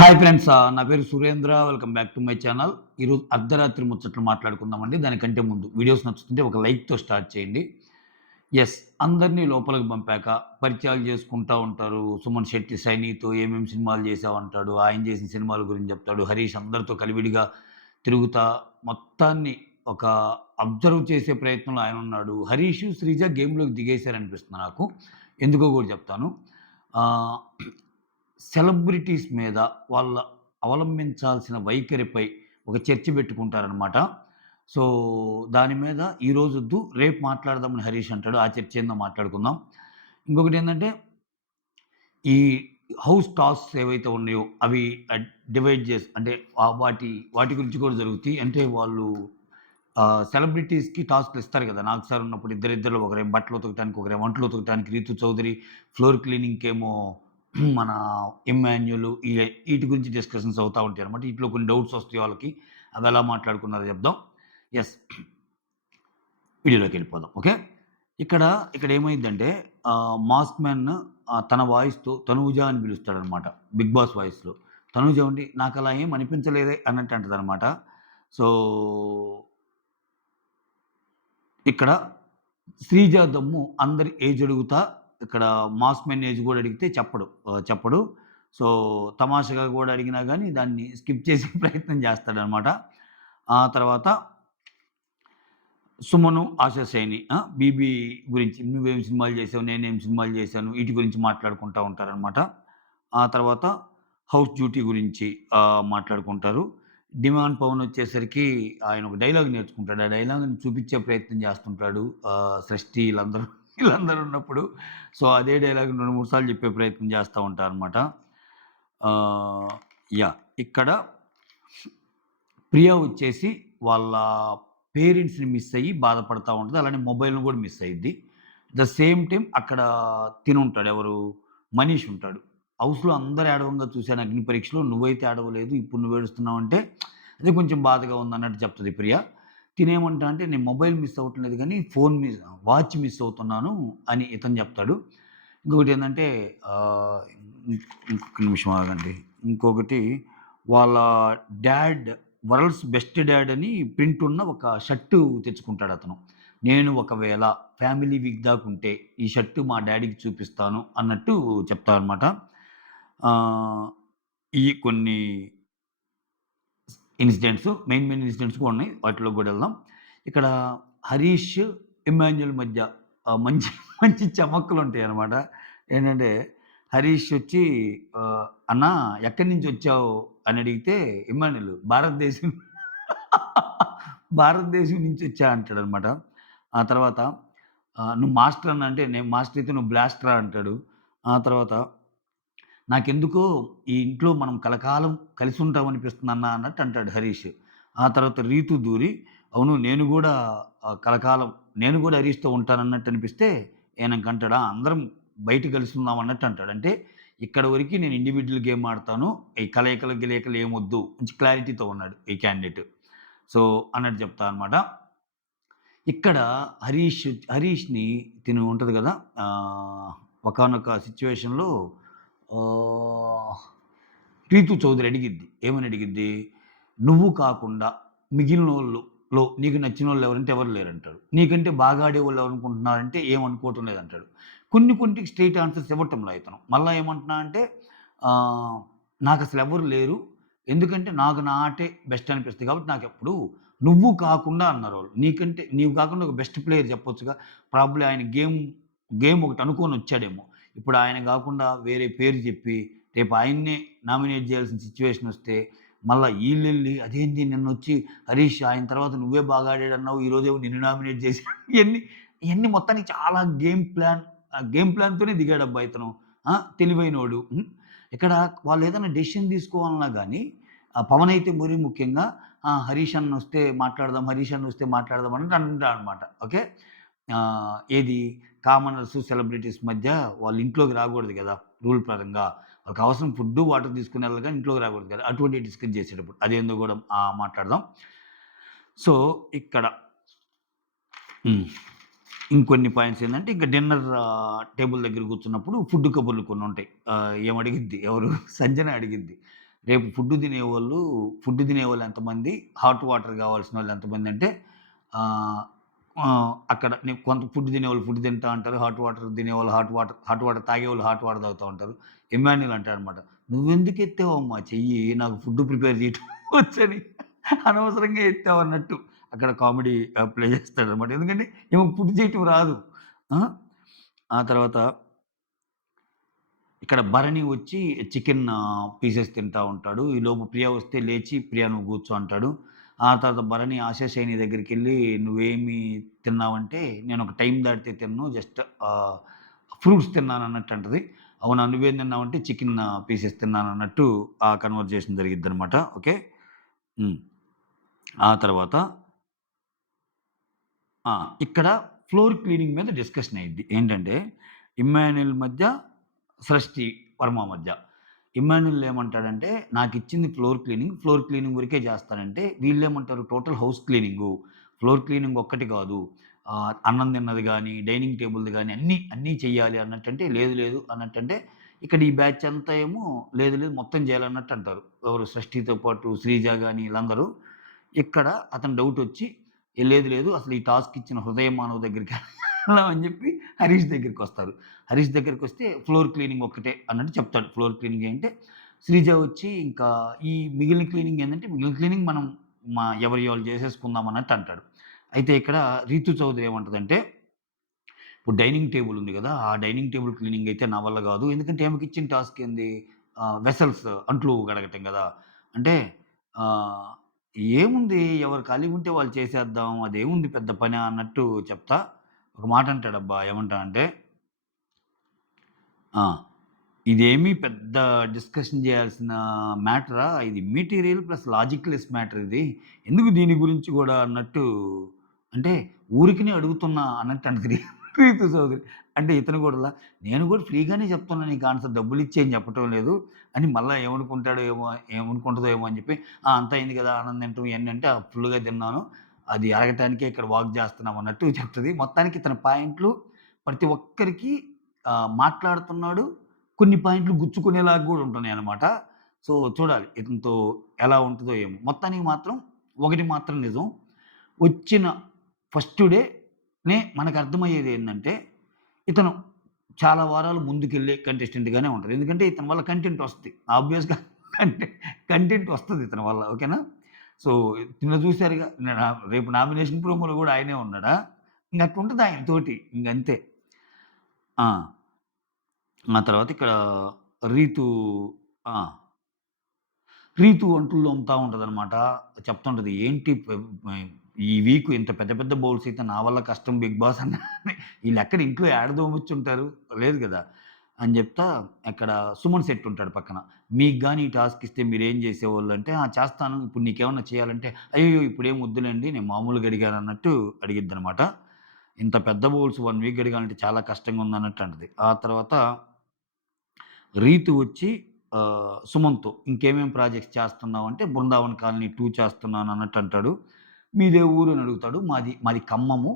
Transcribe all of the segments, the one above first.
Hi friends. నా పేరు Surendra. Welcome back to my channel. ఈరోజు అర్ధరాత్రి ముచ్చట్లు మాట్లాడుకుందామండి. దానికంటే ముందు వీడియోస్ నచ్చుతుంటే ఒక లైక్‌తో స్టార్ట్ చేయండి. యెస్. అందరిని లోపలికి పంపాక పరిచయాలు చేసుకుంటా ఉంటారు. సుమన్ శెట్టి, సైనితో ఏమేమి సినిమాలు చేశావంటాడు. ఆయన చేసిన సినిమాల గురించి చెప్తాడు. హరీష్ అందరితో కలివిడిగా తిరుగుతా మొత్తాన్ని ఒక అబ్జర్వ్ చేసే ప్రయత్నంలో ఆయనున్నాడు. హరీషు, శ్రీజ గేమ్‌లోకి దిగేశారనిపిస్తుంది నాకు. ఎందుకో కూడా చెప్తాను. ఆహ్ సెలబ్రిటీస్ మీద వాళ్ళ అవలంబించాల్సిన వైఖరిపై ఒక చర్చ పెట్టుకుంటారనమాట. సో, దాని మీద ఈరోజొద్దు రేపు మాట్లాడదామని హరీష్ అంటాడు. ఆ చర్చ ఏందో మాట్లాడుకుందాం. ఇంకొకటేందంటే, ఈ హౌస్ టాస్క్స్ ఏవైతే ఉన్నాయో అవి డివైడ్ చేసి అంటే వాటి గురించి కూడా జరుగుతాయి. అంటే వాళ్ళు సెలబ్రిటీస్‌కి టాస్క్‌లు ఇస్తారు కదా! నాగ్ సార్ ఉన్నప్పుడు ఇద్దరిద్దరిలో ఒకరేమో బట్టలు ఉతకటానికి, ఒకరేమో అంట్లు ఉతకటానికి, రీతు చౌదరి ఫ్లోర్ క్లీనింగ్‌కేమో మన ఇమ్మాన్యుల్ ఈటి గురించి డిస్కషన్స్ అవుతా ఉంటాయన్నమాట. ఈటిలో కొన్ని డౌట్స్ వస్తాయి వాళ్ళకి. అవి ఎలా మాట్లాడుకున్నారో చెప్దాం. యెస్. వీడియోలోకెళ్ళిపోదాం. ఓకే. ఇక్కడ ఇక్కడేమైద్దంటే మాస్క్ మ్యాన్ తన వాయిస్‌తో తనూజ అని పిలుస్తాడనమాట. 'బిగ్ బాస్' వాయిస్‌లో. తనూజ ఉండి నాకలా ఏం అనిపించలేదే అన్నట్టు అంటదనమాట. సో, ఇక్కడ శ్రీజ దమ్ము అందరి ఏజ్ అడుగుతా, ఇక్కడ మాస్ మెన్ ఏజ్ గూడా అడిగితే చెప్పడు. సో, తమాషాగా గూడా అడిగినా గానీ దాన్ని స్కిప్ చేసే ప్రయత్నం జేస్తాడనమాట. ఆ తర్వాత సుమను, ఆశా శైని 'బీబీ' గురించి నువ్వేం సినిమాలు జేసావు, నేనేం సినిమాలు జేశాను, ఈటి గురించి మాట్లాడుకుంటా ఉంటారనమాట. ఆ తర్వాత హౌస్ డ్యూటీ గురించి మాట్లాడుకుంటారు. డిమాండ్ పవన్ వచ్చేసరికి ఆయన ఒక డైలాగ్ నేర్చుకుంటాడు. ఆ డైలాగ్‌ని చూపించే ప్రయత్నం చేస్తుంటాడు. సృష్టి వీళ్ళందరూ ఉన్నప్పుడు. సో, అదే డైలాగ్‌ని 2, 3 సార్లు చెప్పే ప్రయత్నం చేస్తా ఉంటారనమాట. ఆహ్, యాహ్! ఇక్కడ ప్రియా వచ్చేసి వాళ్ళ పేరెంట్స్‌ని మిస్ అయ్యి బాధపడతా ఉంటది. అలానే మొబైల్‌ని కూడా మిస్ అయ్యిద్ది. ద సేమ్ టైమ్ అక్కడ తినుంటాడు. ఎవరు? మనీష్ ఉంటాడు. హౌస్‌లో అందరూ ఏడవంగా చూసాను అగ్ని పరీక్షలో. నువ్వైతే ఏడవలేదు. ఇప్పుడు నువ్వు ఏడుస్తున్నావంటే అది కొంచెం బాధగా ఉందన్నట్టు చెప్తది ప్రియ. తినేమంటా అంటే నేను మొబైల్ మిస్ అవ్వటం లేదు గానీ వాచ్ మిస్ అవుతున్నాను అని ఇతను చెప్తాడు. ఇంకొకటేందంటే ఆహ్, ఇంకొక నిమిషం ఆగండి. ఇంకొకటి వాళ్ళ డ్యాడ్ వరల్డ్స్ బెస్ట్ డ్యాడ్ అని ప్రింట్ ఉన్న ఒక షర్టు తెచ్చుకుంటాడతను. నేను ఒకవేళ ఫ్యామిలీ వీక్ దాకుంటే ఈ షర్టు మా డ్యాడీకి చూపిస్తాను అన్నట్టు చెప్తారనమాట. ఆహ్, ఈ కొన్ని మెయిన్ ఇన్సిడెంట్స్ కూడా ఉన్నాయి. వాటిలోకి కూడా వెళ్దాం. ఇక్కడ హరీష్, ఇమ్మాన్యుల్ మధ్య మంచి మంచి చమక్కులుంటాయనమాట. ఏంటంటే హరీష్ వచ్చి "అన్నా ఎక్కడి నుంచొచ్చావు" అని అడిగితే ఇమ్మాన్యుల్ భారతదేశం నుంచొచ్చా అంటాడనమాట. ఆ తర్వాత "నువ్వు మాస్టర్ అన్నా" అంటే "నేను మాస్టర్ అయితే నువ్వు బ్లాస్టరా" అంటాడు. ఆ తర్వాత నాకెందుకో ఈ ఇంట్లో మనం కలకాలం కలిసుంటాం అనిపిస్తుందన్నా అన్నట్టు అంటాడు హరీష్. ఆ తర్వాత రీతు దూరి, అవును నేను గూడా కలకాలం నేను గూడా హరీష్‌తో ఉంటానన్నట్టు అనిపిస్తే ఈయనంకంటాడు, అందరం బయట కలిసుందాం అన్నట్టు అంటాడు. అంటే ఇక్కడ వరకి నేను ఇండివిడ్యువల్ గేమ్ ఆడతాను. ఈ కలయికలు, గిలయికలు ఏమొద్దు. మంచి క్లారిటీతో ఉన్నాడు ఈ క్యాండిడేట్. సో, అన్నట్టు చెప్తా అనమాట. ఇక్కడ హరీష్‌ని తిను ఉంటది గదా! ఒకానొక సిట్యుయేషన్‌లో ఆహ్, 'ప్రీతు చౌదరి' అడిగిద్ది. ఏమని అడిగిద్ది? "నువ్వు కాకుండా మిగిలినోళ్ళులో నీకు నచ్చినోళ్ళు ఎవరంటే ఎవరు లేరంటాడు. నీకంటే బాగా ఆడేవాళ్ళు ఎవరనుకుంటున్నారంటే ఏమనుకోవటం లేదంటాడు. కొన్నిటికి స్ట్రెయిట్ ఆన్సర్స్ ఇవ్వటంలా ఇతను. మళ్ళా ఏమంటున్నాడంటే ఆహ్, నాకసలు ఎవ్వరు లేరు. ఎందుకంటే నాకు నా ఆటే బెస్ట్ అనిపిస్తది కాబట్టి నాకెప్పుడు నువ్వు కాకుండా అన్నారోళ్ళు. నీవు కాకుండా ఒక బెస్ట్ ప్లేయర్ చెప్పొచ్చుగా. ప్రాబబ్లీ ఆయన గేమ్ ఒకటి అనుకోనొచ్చాడేమో. ఇప్పుడు ఆయన గాకుండా వేరే పేరు జెప్పి, రేపు ఆయన్నే నామినేట్ జేయాల్సిన సిచ్యువేషనొస్తే, మళ్ళా ఈళ్ళెళ్లి అదేంది నిన్నొచ్చి హరీష్ ఆయన తర్వాత నువ్వే బాగా ఆడాడన్నావు. ఈరోజేమో నిన్ను నామినేట్ జేశారు. ఇయన్నీ మొత్తానికి చాలా గేమ్ ప్లాన్‌తోనే దిగాడబ్బా ఇతను. తెలివైనోడు. ఇక్కడ వాళ్ళేదైనా డెసిషన్ తీసుకోవాలన్నా గానీ, పవన్ అయితే మరీ ముఖ్యంగా హరీష్ అన్నొస్తే మాట్లాడదాం అన్నట్టు అంటాడనమాట. ఓకే. ఏది కామనర్స్, సెలబ్రిటీస్ మధ్య వాళ్ళ ఇంట్లోకి రాకూడదు గదా! రూల్ పరంగా. వాళ్ళకి కావాల్సిన ఫుడ్డు, వాటర్ తీసుకొనెళ్ళాలి గానీ ఇంట్లోకి రాకూడదు కదా! అటువంటివి డిస్కస్ చేసేటప్పుడు. అదేందో గూడా మాట్లాడదాం. సో, ఇక్కడ హ్మ్. ఇంకొన్ని పాయింట్స్ ఏందంటే, ఇంక డిన్నర్ టేబుల్ దగ్గర కూర్చున్నప్పుడు ఫుడ్ కబుర్లు కొన్నుంటాయి. ఏమడిగిద్ది ఎవరు సంజన అడిగిద్ది. రేపు ఫుడ్ తినేవాళ్ళు ఎంతమంది, హాట్ వాటర్ కావాల్సినోళ్ళు ఎంతమందంటే ఆహ్, అక్కడ కొంత ఫుడ్ తినేవాళ్ళు ఫుడ్ తింటా అంటారు. హాట్ వాటర్ తినేవాళ్ళు హాట్ వాటర్ తాగేవాళ్ళు హాట్ వాటర్ తాగుతా ఉంటారు. ఇమ్మాన్యుల్ అంటాడనమాట. "నువ్వెందుకు ఎత్తావమ్మా చెయ్యి? నాకు ఫుడ్ ప్రిపేర్ చేయటం వచ్చని అనవసరంగా ఎత్తావన్నట్టు." అక్కడ కామెడీ ప్లే చేస్తాడనమాట. ఎందుకంటే ఈమెకు ఫుడ్ చేయటం రాదు. ఆ! ఆ తర్వాత ఇక్కడ భరణి వచ్చి చికెన్ పీసెస్ తింటా ఉంటాడు. ఈలోపు ప్రియ వస్తే లేచి "ప్రియ నువ్వు కూర్చో" అంటాడు. ఆ తర్వాత భరణి ఆశా షైని దగ్గరికెళ్ళి "నువ్వేమి తిన్నావంటే" "నేనొక టైం దాటితే తినను. జస్ట్ ఫ్రూట్స్ తిన్నానన్నట్టు" అంటది. "అవునా నువ్వేం తిన్నావంటే" "చికెన్ పీసెస్ తిన్నానన్నట్టు" ఆ కన్వర్జేషన్ జరిగిద్దనమాట. ఓకే. హ్మ్. ఆ తర్వాత ఆ! ఇక్కడ ఫ్లోర్ క్లీనింగ్ మీద డిస్కషన్ అయ్యిద్ది. ఏంటంటే, ఇమ్మాన్యుయల్ మధ్య, సృష్టి వర్మ మధ్య. ఇమ్మాన్యుయల్ ఏమంటాడంటే, నాకిచ్చింది ఫ్లోర్ క్లీనింగ్ వరకే జేస్తానంటే, వీళ్ళేమంటారు total house cleaning. Floor cleaning ఒక్కటి గాదు. అన్నం తిన్నది గానీ, డైనింగ్ టేబుల్‌ది గానీ అన్నీ చెయ్యాలి అన్నట్టంటే, లేదు లేదు అన్నట్టంటే, ఇక్కడ ఈ బ్యాచ్ అంతా ఏమో లేదు లేదు మొత్తం జేయాలన్నట్టు అంటారు. ఎవరు సృష్టితో పాటు శ్రీజ గాని ఈళ్ళందరూ. ఇక్కడ అతని డౌటొచ్చి లేదు లేదు అసలు ఈ టాస్క్ ఇచ్చిన హృదయ మానవ్ దగ్గరికి వెళ్ళమని చెప్పి హరీష్ దగ్గరికొస్తారు. హరీష్ దగ్గరికొస్తే ఫ్లోర్ క్లీనింగ్ ఒక్కటే అన్నట్టు చెప్తాడు. ఫ్లోర్ క్లీనింగ్ అంటే శ్రీజ వచ్చి ఇంకా ఈ మిగిలిన క్లీనింగ్ ఏందంటే మిగిలిన క్లీనింగ్ మనం ఎవరియి వాళ్ళు చేసేసుకుందాం అన్నట్టు అంటాడు. అయితే ఇక్కడ రీతు చౌదరి ఏమంటదంటే ఇప్పుడు డైనింగ్ టేబుల్ ఉంది గదా! ఆ డైనింగ్ టేబుల్ క్లీనింగ్ అయితే నా వల్ల గాదు. ఎందుకంటే ఆమెకిచ్చిన టాస్క్ ఏంది? వెసెల్స్ అంట్లు కడగటం గదా! అంటే ఆహ్, ఏముంది ఎవరు ఖాళీగుంటే వాళ్ళు చేసేద్దాం. అదేముంది పెద్ద పనా అన్నట్టు చెప్తా. ఒక మాట అంటాడబ్బా! ఏమంటాడంటే ఆ! ఇదేమి పెద్ద డిస్కషన్ జేయాల్సిన మ్యాటరా? ఇది మెటీరియల్ ప్లస్ లాజిక్‌లెస్ మ్యాటర్ ఇది. ఎందుకు దీని గురించి గూడా అన్నట్టు అంటే ఊరికనే అడుగుతున్నా అన్నట్టు అంటది రీతు చౌదరి. అంటే ఇతను గూడాలా నేను గూడా ఫ్రీగానే చెప్తున్నా నీకు ఆన్సర్ డబ్బులిచ్చి ఏం చెప్పటం లేదు అని మళ్ళా ఏమనుకుంటాడో ఏమో, ఏమనుకుంటదో ఏమో అని జెప్పి అంతా అయింది గదా! అన్నం తింటం ఇయన్నీ అంటే ఫుల్‌గా తిన్నాను. అది అరగటానికే ఇక్కడ వాక్ జేస్తున్నాం అన్నట్టు చెప్తది. మొత్తానికి ఇతని పాయింట్లు ప్రతి ఒక్కరికి మాట్లాడుతున్నాడు. కొన్ని పాయింట్లు గుచ్చుకునేలాగా గూడా ఉంటున్నాయన్నమాట. సో, చూడాలి ఇతనితో ఎలా ఉంటదో ఏమో! మొత్తానికి మాత్రం ఒకటి మాత్రం నిజం. వచ్చిన ఫస్ట్ డేనే మనకర్థమయ్యేదేందంటే, ఇతను చాలా వారాలు ముందుకెళ్ళే కంటెస్టెంట్‌గానే ఉంటది. ఎందుకంటే ఇతని వల్ల కంటెంట్ వస్తది. ఆబ్వియస్‌గా కంటె కంటెంట్ వస్తది ఇతని వల్ల. ఓకేనా? సో, నిన్న చూసారుగా రేపు నామినేషన్ ప్రోమోలో గూడా ఆయనే ఉన్నాడా? ఇంగ అట్లుంటది ఆయనతోటి. ఇంగంతే. ఆ! ఆ తర్వాత ఇక్కడ రీతు ఆ! రీతు అంట్లు తోముతా ఉంటదనమాట. చెప్తుంటది. "ఏంటి ఈ వీక్ ఇంత పెద్ద పెద్ద బౌల్స్ అయితే నా వల్ల కష్టం బిగ్ బాస్" అని. ఈళ్ళెక్కడ ఇంట్లో ఏడ తోమొచ్చుంటారు? లేదు గదా! అని జెప్తా అక్కడ సుమన్ శెట్టి ఉంటాడు పక్కన. "మీకు గాని ఈ టాస్క్ ఇస్తే మీరేం జేసేవోళ్ళు" అంటే, "ఆ! చేస్తాను. ఇప్పుడు నీకేమన్నా చేయాలంటే" "అయ్యయ్యో! ఇప్పుడేం వద్దులెండి. నేను మామూలుగా అడిగాను" అన్నట్టు అడిగిద్దనమాట. ఇంత పెద్ద బౌల్స్ 1 వీక్ కడగాలంటే చాలా కష్టంగా ఉందన్నట్టు అంటది. ఆ తర్వాత రీతు వచ్చి సుమన్‌తో ఇంకేమేం ప్రాజెక్ట్స్ చేస్తున్నావంటే, 'బృందావన్ కాలనీ 2' చేస్తున్నాను అన్నట్టు అంటాడు. మీదే ఊరు అని అడుగుతాడు. మాది ఖమ్మము.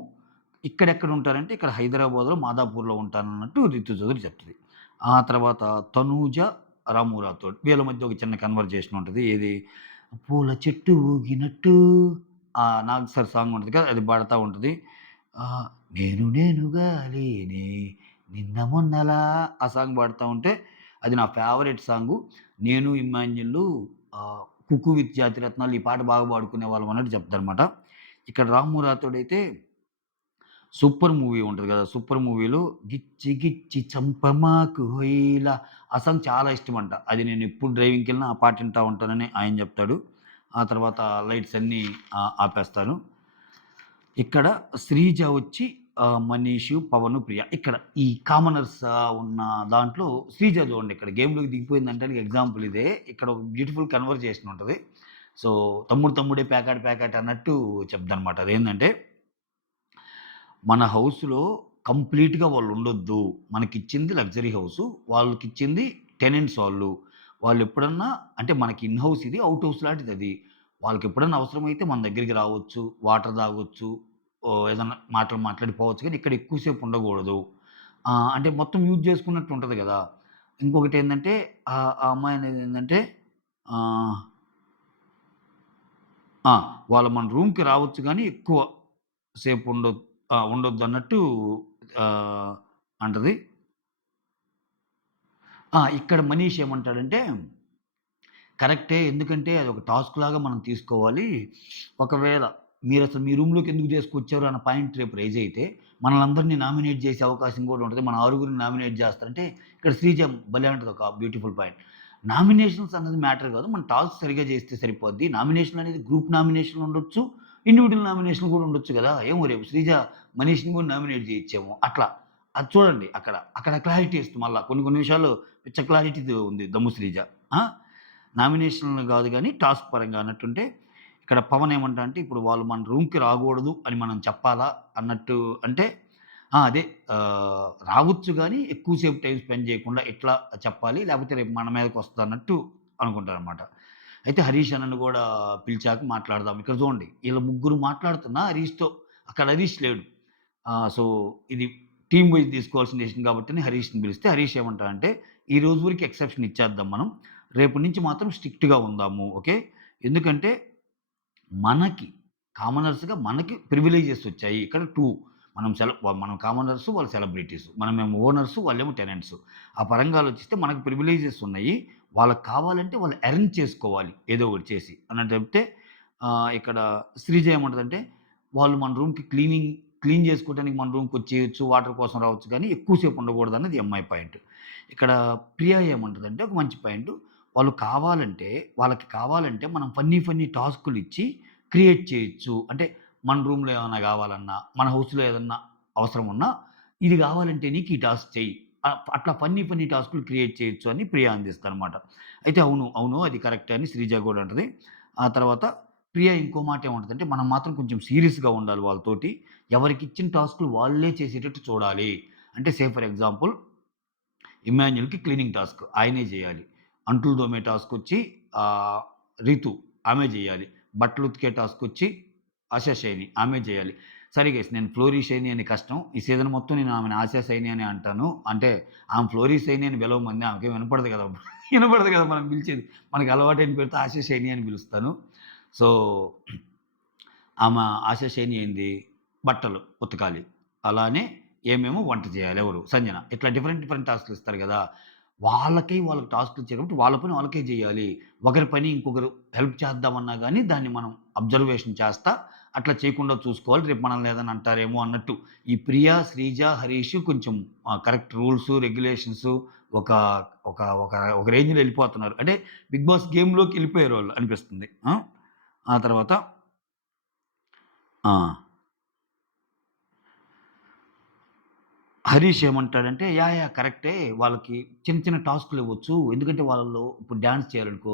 ఇక్కడెక్కడుంటారంటే, ఇక్కడ హైదరాబాద్‌లో మాదాపూర్‌లో ఉంటానన్నట్టు రితు చౌదరి చెప్తది. ఆ తర్వాత తనూజ, రాము రాథోడ్ వీళ్ళ మధ్య ఒక చిన్న కన్వర్జేషన్ ఉంటది. ఏది పూల చెట్టు ఊగినట్టు నాగ్ సర్ సాంగ్ ఉంటది కదా! అది పాడతా ఉంటది. ఆహ్, నేను నేనుగా లేనే నిన్న మొన్నలా ఆ సాంగ్ పాడుతా ఉంటే అది నా ఫేవరెట్ సాంగు. నేను, ఇమ్మాన్యుల్ 'కుక్కు విత్ జాతిరత్నాలు' ఈ పాట బాగా పాడుకునేవాళ్ళం అన్నట్టు చెప్తారనమాట. ఇక్కడ 'రాము రాథోడ్' అయితే 'సూపర్' మూవీ ఉంటది కదా! 'సూపర్' మూవీలో 'గిచ్చి గిచ్చి చంపమాకు హొయ్యిలా' ఆ సాంగ్ చాలా ఇష్టమంట. అది నేనెప్పుడు డ్రైవింగ్‌కెళ్ళినా ఆ పాట వింటా ఉంటానని ఆయన చెప్తాడు. ఆ తర్వాత లైట్స్ అన్నీ ఆపేస్తాను. ఇక్కడ శ్రీజ వచ్చి 'మనీషు, పవను, ప్రియ' ఇక్కడ ఈ కామనర్స్ ఉన్న దాంట్లో శ్రీజ చూడండి ఇక్కడ గేమ్‌లోకి దిగిపోయిందంటానికి ఎగ్జాంపుల్ ఇదే. ఇక్కడ ఒక బ్యూటిఫుల్ కన్వర్జేషన్ ఉంటది. సో, తమ్ముడు తమ్ముడే పేకాట పేకాట అన్నట్టు చెప్దనమాట. అదేందంటే మన హౌస్‌లో కంప్లీట్‌గా వాళ్ళుండొద్దు. మనకిచ్చింది లగ్జరీ హౌసు. వాళ్ళకిచ్చింది టెనెంట్స్ వాళ్ళు. వాళ్ళెప్పుడన్నా అంటే మనకి ఇన్ హౌస్ ఇది. ఔట్ హౌస్ లాంటిదది. వాళ్ళకెప్పుడన్నా అవసరమైతే మన దగ్గరికి రావచ్చు. వాటర్ తాగొచ్చు. ఏదన్నా మాటలు మాట్లాడిపోవచ్చు గానీ, ఇక్కడ ఎక్కువ సేపు ఉండగూడదు. అంటే మొత్తం యూజ్ చేసుకున్నట్టు ఉంటది గదా! ఇంకొకటేందంటే ఆ అమ్మాయనేదేందంటే ఆహ్, ఆ! వాళ్ళు మన రూమ్‌కి రావచ్చు గానీ, ఎక్కువ సేపు ఉండొద్దన్నట్టు ఆహ్, అంటది. ఇక్కడ మనీష్ ఏమంటాడంటే కరెక్టే. ఎందుకంటే అదొక టాస్క్‌లాగా మనం తీసుకోవాలి. ఒకవేళ మీరసలు మీ రూమ్‌లోకి ఎందుకు తీసుకొచ్చారు అన్న పాయింట్ రేపు రైజ్ అయితే, మనల్నందరిని నామినేట్ చేసే అవకాశం కూడా ఉంటది. మన ఆరుగురిని నామినేట్ చేస్తారంటే, ఇక్కడ శ్రీజ భలే అంటది ఒక బ్యూటిఫుల్ పాయింట్. నామినేషన్స్ అన్నది మ్యాటర్ కాదు. మన టాస్క్ సరిగ్గా చేస్తే సరిపోద్ది. నామినేషన్ అనేది గ్రూప్ నామినేషన్ ఉండొచ్చు. ఇండివిడ్యువల్ నామినేషన్ కూడా ఉండొచ్చు కదా! ఏమో రేపు శ్రీజ మనీష్‌ని కూడా నామినేట్ చేయొచ్చేమో అట్లా. అది చూడండి అక్కడ. అక్కడ క్లారిటీ ఇస్తుంది మళ్ళా. కొన్ని కొన్ని విషయాల్లో పిచ్చ క్లారిటీ‌తో ఉంది 'దమ్ము శ్రీజ'. ఆ! నామినేషన్‌లు గాదు గానీ, టాస్క్ పరంగా అన్నట్టుంటే, ఇక్కడ పవన్ ఏమంటాడంటే, ఇప్పుడు వాళ్ళు మన రూమ్‌కి రాగూడదు అని మనం చెప్పాలా అన్నట్టు అంటే అదే రావచ్చు గానీ, ఎక్కువ సేపు టైమ్ స్పెండ్ జేయకుండా ఇట్లా చెప్పాలి. లేపోతే రేపు మన మీదకొస్తదన్నట్టు అనుకుంటారనమాట. అయితే హరీష్ అన్నని గూడా పిలిచాక మాట్లాడదాం. ఇక్కడ చూడండి, ఈళ్ళ ముగ్గురు మాట్లాడుతున్నా హరీష్‌తో అక్కడ హరీష్ లేడు. సో, ఇది టీమ్ వైస్ తీసుకోవాల్సిన డెసిషన్ కాబట్టని హరీష్‌ని పిలిస్తే, హరీష్ ఏమంటాడంటే, ఈ రోజు వరకు ఎక్సెప్షన్ ఇచ్చేద్దాం మనం. రేపటి నుంచి మాత్రం స్ట్రిక్ట్‌గా ఉందాము. ఓకే. ఎందుకంటే మనకి కామనర్స్‌గా మనకి ప్రివిలేజెస్ వచ్చాయి. ఇక్కడ 2 మనం కామనర్స్, వాళ్ళు సెలబ్రిటీస్. మనమేమో ఓనర్స్, వాళ్ళేమో టెనెంట్స్. ఆ పరంగా ఆలోచిస్తే మనకు ప్రివిలేజెస్ ఉన్నాయి. వాళ్ళకి కావాలంటే వాళ్ళు ఎర్న్ చేసుకోవాలి. ఏదో ఒకటి చేసి అన్నట్టు చెప్తే ఇక్కడ శ్రీజ ఏమంటదంటే, వాళ్ళు మన రూమ్‌కి క్లీన్ చేసుకోవడానికి మన రూమ్‌కొచ్చేయొచ్చు. వాటర్ కోసం రావచ్చు కానీ ఎక్కువ సేపు ఉండకూడదన్నది ఈ అమ్మాయి పాయింట్. ఇక్కడ ప్రియ ఏమంటదంటే ఒక మంచి పాయింట్. వాళ్ళకి కావాలంటే మనం ఫన్నీ టాస్కులిచ్చి క్రియేట్ చేయొచ్చు. అంటే మన రూమ్‌లో ఏమన్నా గావాలన్నా, మన హౌస్‌లో ఏదన్నా అవసరం ఉన్నా, ఇది గావాలంటే నీకు ఈ టాస్క్ చెయ్యి. అట్లా ఫన్నీ టాస్కులు క్రియేట్ చేయొచ్చు అని ప్రియ అందిస్తదనమాట. అయితే అవును. అది కరెక్టే అని శ్రీజ గూడా అంటది. ఆ తర్వాత ప్రియ ఇంకో మాట ఏమంటదంటే, మనం మాత్రం కొంచెం సీరియస్‌గా ఉండాలి వాళ్ళతోటి. ఎవరికిచ్చిన టాస్కులు వాళ్ళే చేసేటట్టు చూడాలి. అంటే ఫర్ ఎగ్జాంపుల్ ఇమ్మాన్యూల్‌కి క్లీనింగ్ టాస్క్ ఆయనే జేయాలి. అంట్లు తోమే టాస్కొచ్చి ఆహ్, రితు ఆమె జేయాలి. బట్టలు ఉతికే టాస్కొచ్చి ఆశా షైని ఆమె జేయాలి. సరే గైస్ నేను ఫ్లోరీ షైని అని కష్టం. ఈ సీజన్ మొత్తం నేను ఆమెని ఆశా షైని అని అంటాను. అంటే ఆమె ఫ్లోరీ షైని అని పిలవమంది ఆమెకేం వినపడదు గదా! వినపడదు గదా! మనం పిలిచేది. మనకు అలవాటైన పేరుతో ఆశా షైని అని పిలుస్తాను. సో ఆమె ఆశ శని ఏంది? బట్టలు ఉతకాలి. అలానే ఏమేమో వంట చేయాలి ఎవరు? సంజన. ఇట్లా డిఫరెంట్ టాస్క్‌లు ఇస్తారు గదా! వాళ్ళకి టాస్క్‌లు ఇచ్చారు కాబట్టి వాళ్ళ పని వాళ్ళకే జేయాలి. ఒకరి పని ఇంకొకరు హెల్ప్ చేద్దామన్నా గాని దాన్ని మనం అబ్జర్వేషన్ చేస్తా అట్లా చేయకుండా చూసుకోవాలి. రేపు మనల్ని ఏదైనా అంటారేమో అన్నట్టు. ఈ ప్రియ, శ్రీజ, హరీష్ కొంచెం కరెక్ట్ రూల్స్, రెగ్యులేషన్స్ ఒక ఒక ఒక ఒక రేంజ్‌లో ఎళ్ళిపోతున్నారు. అంటే 'బిగ్ బాస్' గేమ్‌లోకి ఎళ్ళిపోయారు వాళ్ళు అనిపిస్తుంది. ఆ తర్వాత ఆ! హరీష్ ఏమంటాడంటే, కరెక్టే. వాళ్ళకి చిన్న టాస్క్‌లివ్వచ్చు. ఎందుకంటే వాళ్ళు ఇప్పుడు డాన్స్ చేయాలనుకో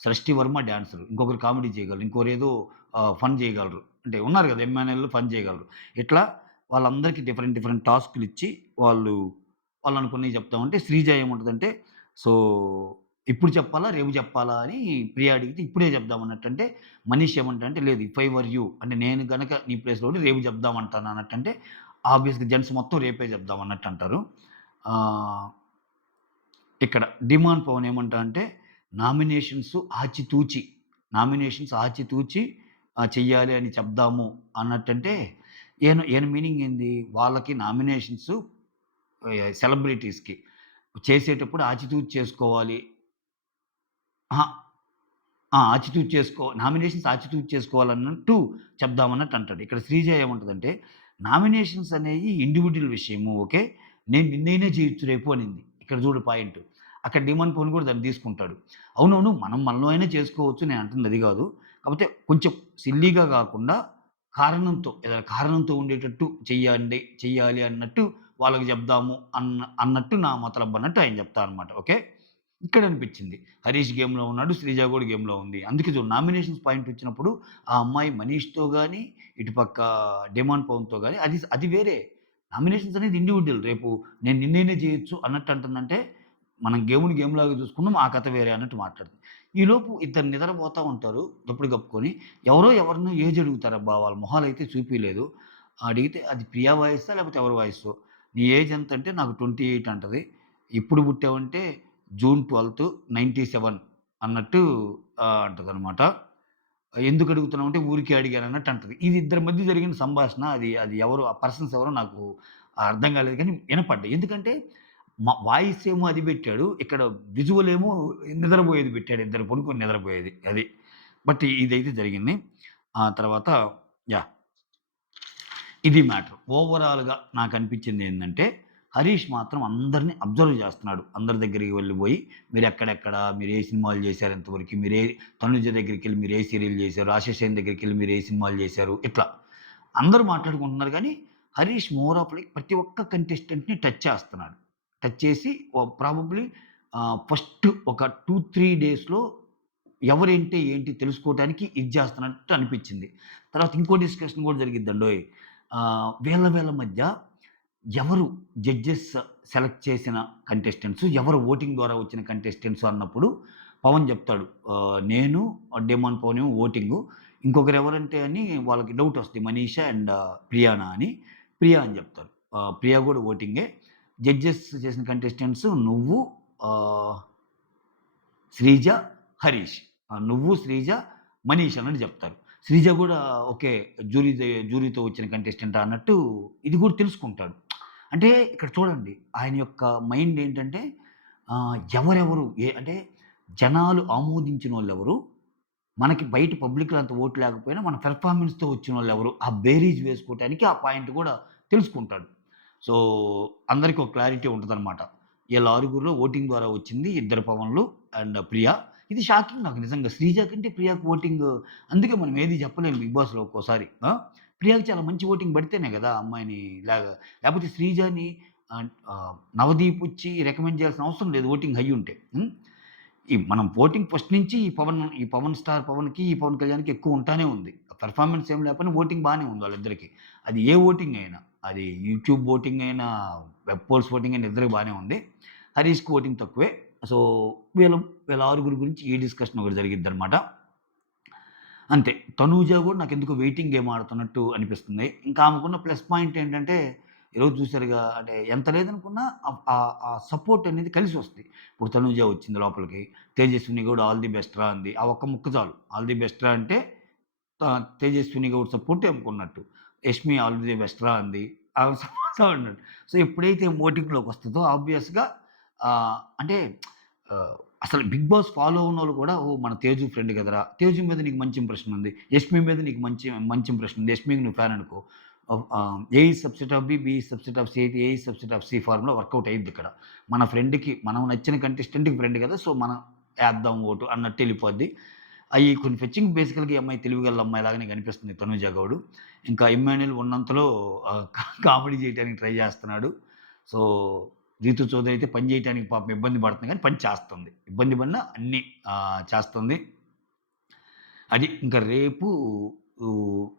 'సృష్టి వర్మ' డాన్సరు. ఇంకొకరు కామెడీ చేయగలరు. ఇంకోరేదో ఫన్ చేయగలరు. అంటే ఉన్నారు గదా! ఎమ్మాన్యూల్ ఫన్ చేయగలరు. ఇట్లా వాళ్ళందరికీ డిఫరెంట్ టాస్క్‌లిచ్చి వాళ్ళు వాళ్ళనుకున్నయి చెప్తామంటే శ్రీజ ఏమంటదంటే, సో, ఇప్పుడు చెప్పాలా? రేపు చెప్పాలా? అని ప్రియ అడిగితే ఇప్పుడే చెప్దామన్నట్టంటే, మనీష్ ఏమంటాడంటే, లేదు ఇఫ్ ఐ వర్ యూ అంటే నేను గనక నీ ప్లేస్‌లో ఉంటే రేపు చెప్దామంటానన్నట్టంటే ఆబ్వియస్‌గా జెంట్స్ మొత్తం రేపే చెప్దాం అన్నట్టంటారు. ఆహ్, ఇక్కడ డిమాండ్ పవన్ ఏమంటాడంటే నామినేషన్స్ ఆచితూచి, నామినేషన్స్ ఆచితూచి చెయ్యాలి అని చెప్దాము అన్నట్టంటే ఈయన మీనింగ్ ఏంది? వాళ్ళకి నామినేషన్స్ సెలబ్రిటీస్‌కి చేసేటప్పుడు ఆచితూచి చేసుకోవాలి. అహా! నామినేషన్స్ ఆచితూచి చేసుకోవాలన్నట్టు చెప్దామన్నట్టు అంటాడు. ఇక్కడ శ్రీజ ఏమంటదంటే, నామినేషన్స్ అనేయి ఇండివిడ్యువల్ విషయము. ఓకే. నేను నిన్నైనా చేయొచ్చు రేపు అనింది. ఇక్కడ చూడు పాయింట్. అక్కడ డిమాండ్ పవన్ కూడా దాన్ని తీసుకుంటాడు. అవునవును. మనం మనలో అయినా చేసుకోవచ్చు. నేను అంటుంది అది గాదు. కాపోతే కొంచెం సిల్లీగా గాకుండా ఏదైనా కారణంతో ఉండేటట్టు చెయ్యాలి అన్నట్టు వాళ్ళకి చెప్దాము అన్నట్టు నా మతలబ్ అన్నట్టు ఆయన చెప్తారనమాట. ఓకే. ఇక్కడనిపిచ్చింది. హరీష్ గేమ్‌లో ఉన్నాడు. శ్రీజ గూడా గేమ్‌లో ఉంది. అందుకే చూడు నామినేషన్స్ పాయింట్ వచ్చినప్పుడు ఆ అమ్మాయి మనీష్‌తో గాని, ఇటుపక్క డిమాండ్ పవన్‌తో గాని అది వేరే. నామినేషన్స్ అనేది ఇండివిడ్యువల్. రేపు నేను నిన్నైనా జేయొచ్చు అన్నట్టు అంటుందంటే, మనం గేమ్‌ని గేమ్‌లాగా చూసుకున్నాం. ఆ కథ వేరే అన్నట్టు మాట్లాడుతుంది. ఈలోపు ఇద్దరు నిద్రపోతా ఉంటారు. దుప్పటి కప్పుకొని. ఎవరినో ఏజ్ అడుగుతారబ్బా! వాళ్ళ మొహాలైతే చూపియలేదు. అడిగితే అది ప్రియా వాయిసా? లేకపోతే ఎవరి వాయిసో? నీ ఏజ్ ఎంతంటే నాకు 28 అంటది. ఎప్పుడు పుట్టావంటే జూన్ 12 97 అన్నట్టు అంటదనమాట. ఎందుకు అడుగుతున్నావు అంటే ఊరికే అడిగానన్నట్టు అంటది. ఇది ఇద్దరి మధ్య జరిగిన సంభాషణ. అది ఎవరు ఆ పర్సన్స్ ఎవరో నాకు అర్థం కాలేదు కానీ వినపడ్డాయి. ఎందుకంటే వాయిస్ ఏమో అది పెట్టాడు. ఇక్కడ విజువల్ ఏమో నిద్రపోయేది పెట్టాడు. ఇద్దరు పడుకొని నిద్రపోయేది. అది. బట్ ఇదైతే జరిగింది. ఆ తర్వాత యాహ్! ఇది మ్యాటర్. ఓవరాల్‌గా నాకనిపించిందేందంటే, హరీష్ మాత్రం అందరిని అబ్జర్వ్ చేస్తున్నాడు. అందరి దగ్గరికి వెళ్ళిపోయి, మీరెక్కడెక్కడ, మీరు ఏ సినిమాలు చేశారు ఇంతవరకు, తనుజ దగ్గరికెళ్ళి మీరు ఏ సీరియల్ చేశారు, ఆశీష్ దగ్గరికెళ్ళి మీరు ఏ సినిమాలు చేశారు, ఇట్లా. అందరూ మాట్లాడుకుంటున్నారు గానీ, హరీష్ మోర్ ఆఫ్ లైక్ ప్రతి ఒక్క కంటెస్టెంట్‌ని టచ్ చేస్తున్నాడు. టచ్ చేసి ప్రాబబ్లీ ఫస్ట్ ఒక 2, 3 డేస్‌లో ఎవరేంటి, ఏంటి తెలుసుకోవటానికి ఇది చేస్తున్నట్టు అనిపిచ్చింది. తర్వాత ఇంకో డిస్కషన్ గూడా జరిగిద్దండోయ్! వీళ్ళ మధ్య ఎవరు జడ్జెస్ సెలెక్ట్ చేసిన కంటెస్టెంట్స్, ఎవరు ఓటింగ్ ద్వారా వచ్చిన కంటెస్టెంట్స్ అన్నప్పుడు పవన్ జెప్తాడు. నేను, డెమాన్ పవనేమో ఓటింగు. ఇంకొకరెవరంటే అని వాళ్ళకి డౌటొస్తది. మనీషా అండ్ ప్రియానా అని. ప్రియా అని జెప్తారు. ప్రియా గూడా ఓటింగే. జడ్జెస్ చేసిన కంటెస్టెంట్స్ నువ్వు, ఆహ్, శ్రీజ, హరీష్. నువ్వు, శ్రీజ, మనీష్ అన్నట్టు జెప్తారు. శ్రీజ గూడా ఓకే. జ్యూరీతో వచ్చిన కంటెస్టెంటా అన్నట్టు ఇది గూడా తెలుసుకుంటాడు. అంటే ఇక్కడ చూడండి ఆయన యొక్క మైండ్ ఏంటంటే ఎవరెవరు అంటే జనాలు ఆమోదించినోళ్ళెవరు, మనకి బయట పబ్లిక్‌లో అంత ఓటు లేకపోయినా మన పెర్ఫార్మన్స్‌తో వచ్చినోళ్ళెవరు, ఆ బేరీజ్ వేసుకోవటానికి ఆ పాయింట్ గూడా తెలుసుకుంటాడు. సో, అందరికి ఒక క్లారిటీ ఉంటదనమాట. ఈళ్ళ ఆరుగురిలో ఓటింగ్ ద్వారా వచ్చింది ఇద్దరు పవన్‌లు అండ్ ప్రియా. ఇది షాకింగ్ నాకు నిజంగా. శ్రీజ కంటే ప్రియాకి ఓటింగ్ అందుకే మనం ఏది చెప్పలేము బిగ్ బాస్‌లో ఒక్కోసారి. ప్రియాకి చాలా మంచి ఓటింగ్ పడితేనే గదా! అమ్మాయిని లేపోతే శ్రీజని నవదీప్ వచ్చి రికమెండ్ చేయాల్సిన అవసరం లేదు ఓటింగ్ హై ఉంటే. మనం ఓటింగ్ ఫస్ట్ నుంచి ఈ పవన్ స్టార్ పవన్‌కి, ఈ పవన్ కళ్యాణ్‌కి ఎక్కువ ఉంటానే ఉంది. పెర్ఫార్మన్స్ ఏం లేకపోయినా ఓటింగ్ బానే ఉంది వాళ్ళిద్దరికీ. అది ఏ ఓటింగ్ అయినా. అది యూట్యూబ్ ఓటింగ్ అయినా, వెబ్ పోల్స్ ఓటింగ్ అయినా ఇద్దరికి బానే ఉంది. హరీష్‌కి ఓటింగ్ తక్కువే. సో, వీళ్ళ వీళ్ళ ఆరుగురి గురించి ఈ డిస్కషన్ ఒకటి జరిగిద్దనమాట. అంతే. తనూజ గూడా నాకెందుకో వెయిటింగ్ గేమ్ ఆడుతున్నట్టు అనిపిస్తుంది. ఇంకా ఆమెకున్న ప్లస్ పాయింట్ ఏంటంటే, ఈరోజు చూసారుగా అంటే ఎంత లేదనుకున్నా ఆ సపోర్ట్ అనేది కలిసొస్తది. ఇప్పుడు తనూజ వచ్చింది లోపలికి. తేజస్విని గూడా ఆల్ ది బెస్ట్ రా అంది. ఆ ఒక్క ముక్క చాలు. ఆల్ ది బెస్ట్ రా అంటే తేజస్విని గౌడ్ సపోర్ట్ ఆమెకున్నట్టు. యష్మి ఆల్ ది బెస్ట్ రా అంది. ఆమె సపోర్ట్ అన్నట్టు. సో, ఎప్పుడైతే ఓటింగ్‌లోకొస్తదో ఆబ్వియస్‌గా అంటే ఆహ్, అసలు 'బిగ్ బాస్' ఫాలో ఉన్నోళ్ళు కూడా ఓహ్! మన తేజు ఫ్రెండ్ కదరా! తేజు మీద నీకు మంచి ఇంప్రెషన్ ఉంది. యష్మి మీద నీకు మంచి ఇంప్రెషన్ ఉంది. యష్మికి నువ్వు ఫ్యాన్ అనుకో. A is subset of B, B is subset of C అయితే A is subset of C formula work out అయ్యిద్దిక్కడ. మన ఫ్రెండ్‌కి మనం నచ్చిన కంటెస్టెంట్‌కి ఫ్రెండ్ కదా! సో, మనం ఏద్దాం ఓటు అన్నట్టు ఎళ్ళిపోద్ది. కొన్ని ఫెచ్చింగ్ బేసికల్‌గా ఈ అమ్మాయి తెలివిగల అమ్మాయిలాగానే కనిపిస్తుంది తనూజ గౌడు. ఇంకా ఇమ్మాన్యుల్ ఉన్నంతలో కామెడీ చేయటానికి ట్రై చేస్తున్నాడు. సో, రీతు చౌదరి అయితే పని చేయటానికి పాపం ఇబ్బంది పడుతుంది గానీ పని చేస్తుంది. ఇబ్బంది పడినా అన్నీ చేస్తుంది. అది ఇంకా రేపు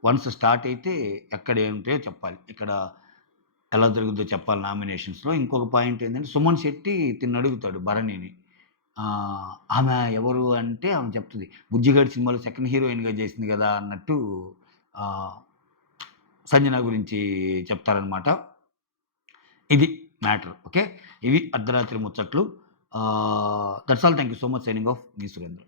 వన్స్ స్టార్ట్ అయితే ఎక్కడ ఏముంటాయో చెప్పాలి. ఇక్కడ ఎలా జరుగుద్దో చెప్పాలి నామినేషన్స్‌లో. ఇంకొక పాయింట్ ఏంటంటే సుమన్ శెట్టి తిన్నడుగుతాడు భరణిని. ఆమె ఎవరు అంటే ఆమె చెప్తది. 'బుజ్జిగాడు' సినిమాలో సెకండ్ హీరోయిన్‌గా చేసింది గదా! అన్నట్టు ఆహ్, సంజన గురించి చెప్తారనమాట. ఇది మ్యాటర్. ఓకే. ఇవి అర్ధరాత్రి ముచ్చట్లు. That's all. Thank you so much. Signing off. Me Surendra.